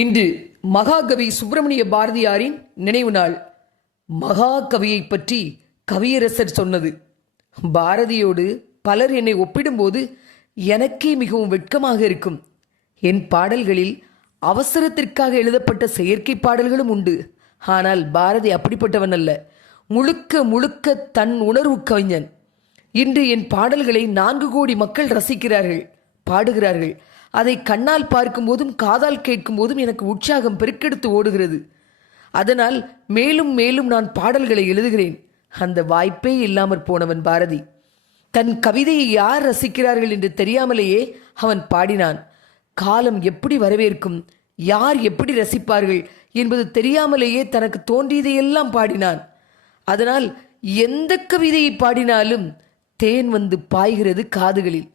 இன்று மகாகவி சுப்பிரமணிய பாரதியாரின் நினைவு நாள். மகாகவியை பற்றி கவியரசர் சொன்னது. பாரதியோடு பலர் என்னை ஒப்பிடும்போது எனக்கே மிகவும் வெட்கமாக இருக்கும். என் பாடல்களில் அவசரத்திற்காக எழுதப்பட்ட செயற்கை பாடல்களும் உண்டு. ஆனால் பாரதி அப்படிப்பட்டவன் அல்ல. முழுக்க முழுக்க தன் உணர்வு கவிஞன். இன்று என் பாடல்களை நான்கு கோடி மக்கள் ரசிக்கிறார்கள் பாடுகிறார்கள். அதை கண்ணால் பார்க்கும்போதும் காதால் கேட்கும்போதும் எனக்கு உற்சாகம் பெருக்கெடுத்து ஓடுகிறது. அதனால் மேலும் மேலும் நான் பாடல்களை எழுதுகிறேன். அந்த வாய்ப்பே இல்லாமற் போனவன் பாரதி. தன் கவிதையை யார் ரசிக்கிறார்கள் என்று தெரியாமலேயே அவன் பாடினான். காலம் எப்படி வரவேற்கும் யார் எப்படி ரசிப்பார்கள் என்பது தெரியாமலேயே தனக்கு தோன்றியதையெல்லாம் பாடினான். அதனால் எந்த கவிதையை பாடினாலும் தேன் வந்து பாய்கிறது காதுகளில்.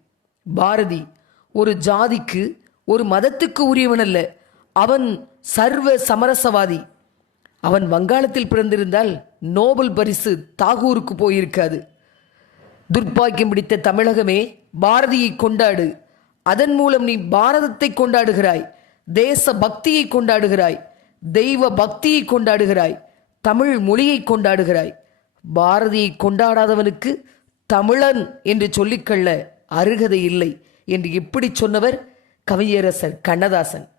பாரதி ஒரு ஜாதிக்கு ஒரு மதத்துக்கு உரியவன் அல்ல. அவன் சர்வ சமரசவாதி. அவன் வங்காளத்தில் பிறந்திருந்தால் நோபல் பரிசு தாகூருக்கு போயிருக்காது. துர்ப்பாக்கியம் பிடித்த தமிழகமே பாரதியை கொண்டாடு. அதன் மூலம் நீ பாரதத்தை கொண்டாடுகிறாய். தேச பக்தியை கொண்டாடுகிறாய். தெய்வ பக்தியை கொண்டாடுகிறாய். தமிழ் மொழியை கொண்டாடுகிறாய். பாரதியை கொண்டாடாதவனுக்கு தமிழன் என்று சொல்லிக்கொள்ள அருகதை இல்லை. என்று இப்படி சொன்னவர் கவியரசர் கண்ணதாசன்.